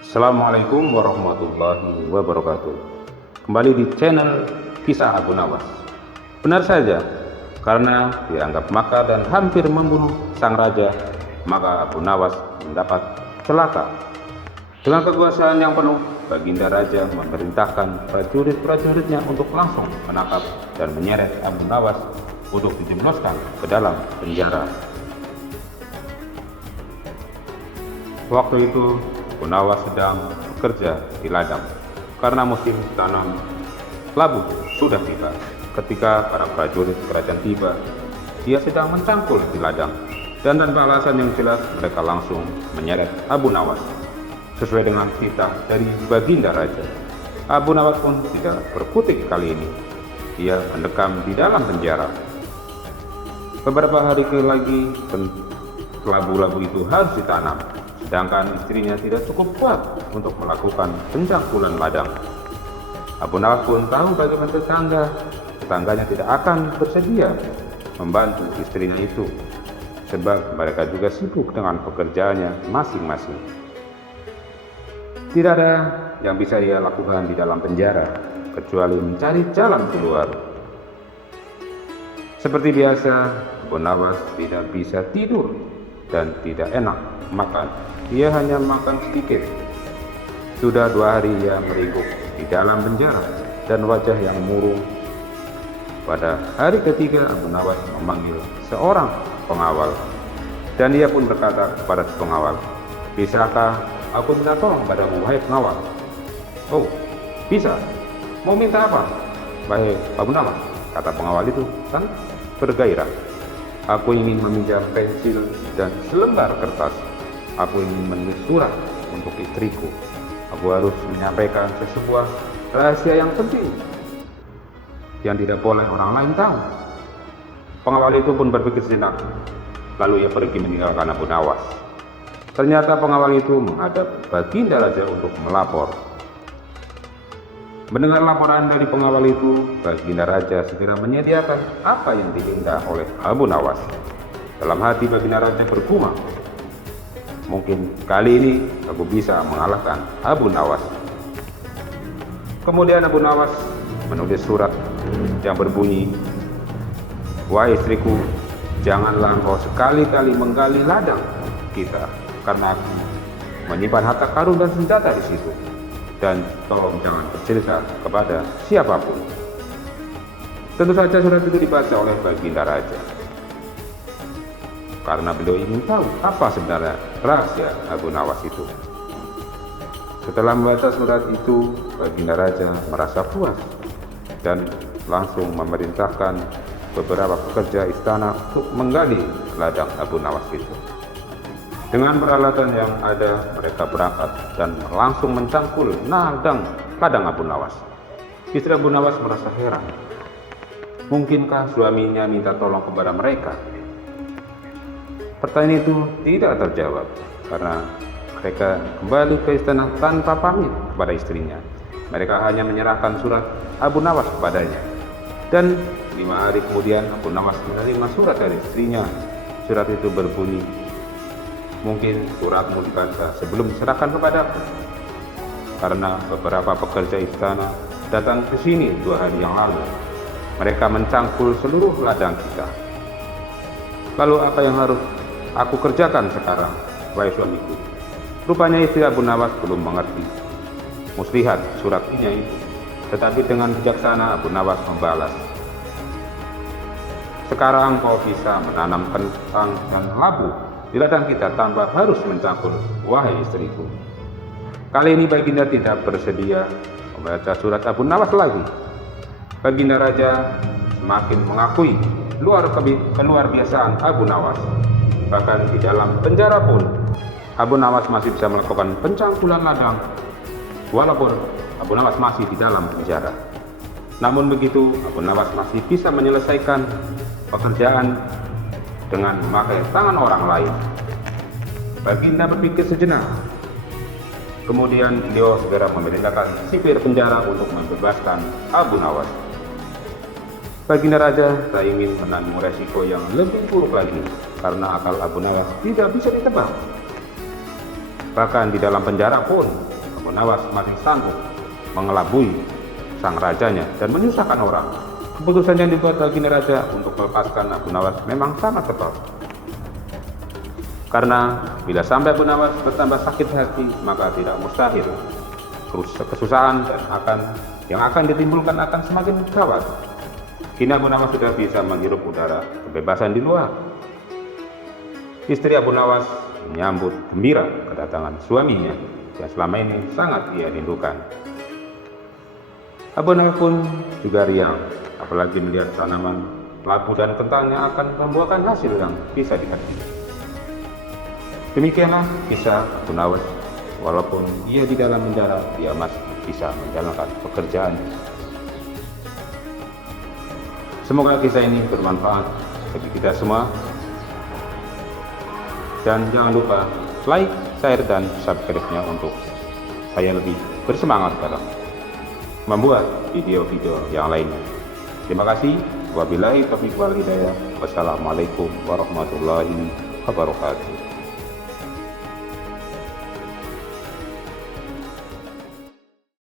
Assalamualaikum warahmatullahi wabarakatuh. Kembali di channel Kisah Abu Nawas. Benar saja, karena dianggap makar dan hampir membunuh sang raja, maka Abu Nawas mendapat celaka. Dengan kekuasaan yang penuh, Baginda Raja memerintahkan prajurit-prajuritnya untuk langsung menangkap dan menyeret Abu Nawas untuk dijebloskan ke dalam penjara. Waktu itu Abu Nawas sedang bekerja di ladang karena musim tanam labu sudah tiba. Ketika para prajurit kerajaan tiba, dia sedang mencangkul di ladang, dan tanpa alasan yang jelas mereka langsung menyeret Abu Nawas. Sesuai dengan titah dari Baginda Raja, Abu Nawas pun tidak berkutik kali ini. Dia mendekam di dalam penjara. Beberapa hari lagi labu-labu itu harus ditanam, sedangkan istrinya tidak cukup kuat untuk melakukan pencangkulan ladang. Abu Nawas pun tahu bagaimana tetangganya tidak akan bersedia membantu istrinya itu, sebab mereka juga sibuk dengan pekerjaannya masing-masing. Tidak ada yang bisa ia lakukan di dalam penjara, kecuali mencari jalan keluar. Seperti biasa, Abu Nawas tidak bisa tidur dan tidak enak makan. Ia hanya makan sedikit. Sudah 2 hari ia meringkuk di dalam penjara dan wajah yang murung. Pada hari ketiga, Abu Nawas memanggil seorang pengawal, dan ia pun berkata kepada si pengawal, "Bisakah aku minta tolong padamu, wahai pengawal?" "Oh, bisa. Mau minta apa, wahai Abu Nawas?" kata pengawal itu kan bergairah. "Aku ingin meminjam pensil dan selembar kertas. Aku ingin menulis surat untuk istriku. Aku harus menyampaikan sebuah rahasia yang penting yang tidak boleh orang lain tahu." Pengawal itu pun berpikir sejenak, lalu ia pergi meninggalkan Abu Nawas. Ternyata pengawal itu menghadap Baginda Raja untuk melapor. Mendengar laporan dari pengawal itu, Baginda Raja segera menyediakan apa yang diminta oleh Abu Nawas. Dalam hati Baginda Raja bergumam, "Mungkin kali ini aku bisa mengalahkan Abu Nawas." Kemudian Abu Nawas menulis surat yang berbunyi, "Wahai istriku, janganlah engkau sekali-kali menggali ladang kita, karena aku menyimpan harta karun dan senjata di situ. Dan tolong jangan bercerita kepada siapapun." Tentu saja surat itu dibaca oleh Baginda Raja, karena beliau ingin tahu apa sebenarnya rahasia Abu Nawas itu. Setelah membaca surat itu, Baginda Raja merasa puas dan langsung memerintahkan beberapa pekerja istana untuk menggali ladang Abu Nawas itu. Dengan peralatan yang ada, mereka berangkat dan langsung mencangkul ladang Abu Nawas. Istri Abu Nawas merasa heran. Mungkinkah suaminya minta tolong kepada mereka? Pertanyaan itu tidak terjawab karena mereka kembali ke istana tanpa pamit kepada istrinya. Mereka hanya menyerahkan surat Abu Nawas kepadanya. Dan 5 hari kemudian Abu Nawas menerima surat dari istrinya. Surat itu berbunyi, "Mungkin suratmu dibaca sebelum diserahkan kepadaku, karena beberapa pekerja istana datang ke sini 2 hari yang lalu. Mereka mencangkul seluruh ladang kita. Lalu apa yang harus aku kerjakan sekarang, wahai suamiku?" Rupanya istri Abu Nawas belum mengerti muslihat surat ini itu, tetapi dengan bijaksana Abu Nawas membalas, "Sekarang kau bisa menanam kentang dan labu di ladang kita tanpa harus mencangkul, wahai istriku." Kali ini Baginda tidak bersedia membaca surat Abu Nawas lagi. Baginda Raja semakin mengakui keluar biasaan Abu Nawas. Bahkan di dalam penjara pun Abu Nawas masih bisa melakukan pencangkulan ladang, walaupun Abu Nawas masih di dalam penjara. Namun begitu, Abu Nawas masih bisa menyelesaikan pekerjaan dengan memakai tangan orang lain. Baginda berpikir sejenak. Kemudian beliau segera memerintahkan sipir penjara untuk membebaskan Abu Nawas. Baginda Raja tak ingin menanggung resiko yang lebih buruk lagi, karena akal Abu Nawas tidak bisa ditebak. Bahkan di dalam penjara pun Abu Nawas masih sanggup mengelabui sang rajanya dan menyusahkan orang. Keputusan yang dibuat Baginda Raja untuk melepaskan Abu Nawas memang sangat tepat. Karena bila sampai Abu Nawas bertambah sakit hati, maka tidak mustahil kesusahan yang akan ditimbulkan akan semakin gawat. Kini Abu Nawas sudah bisa menghirup udara kebebasan di luar. Istri Abu Nawas menyambut gembira kedatangan suaminya yang selama ini sangat ia rindukan. Abu Nawas pun juga riang, apalagi melihat tanaman labu dan kentang yang akan membuahkan hasil yang bisa dikasih. Demikianlah kisah Abu Nawas. Walaupun ia di dalam penjara, dia masih bisa menjalankan pekerjaannya. Semoga kisah ini bermanfaat bagi kita semua. Dan jangan lupa like, share, dan subscribe-nya untuk saya lebih bersemangat dalam membuat video-video yang lainnya. Terima kasih. Wabillahi taufiq wal hidayah. Wassalamualaikum warahmatullahi wabarakatuh.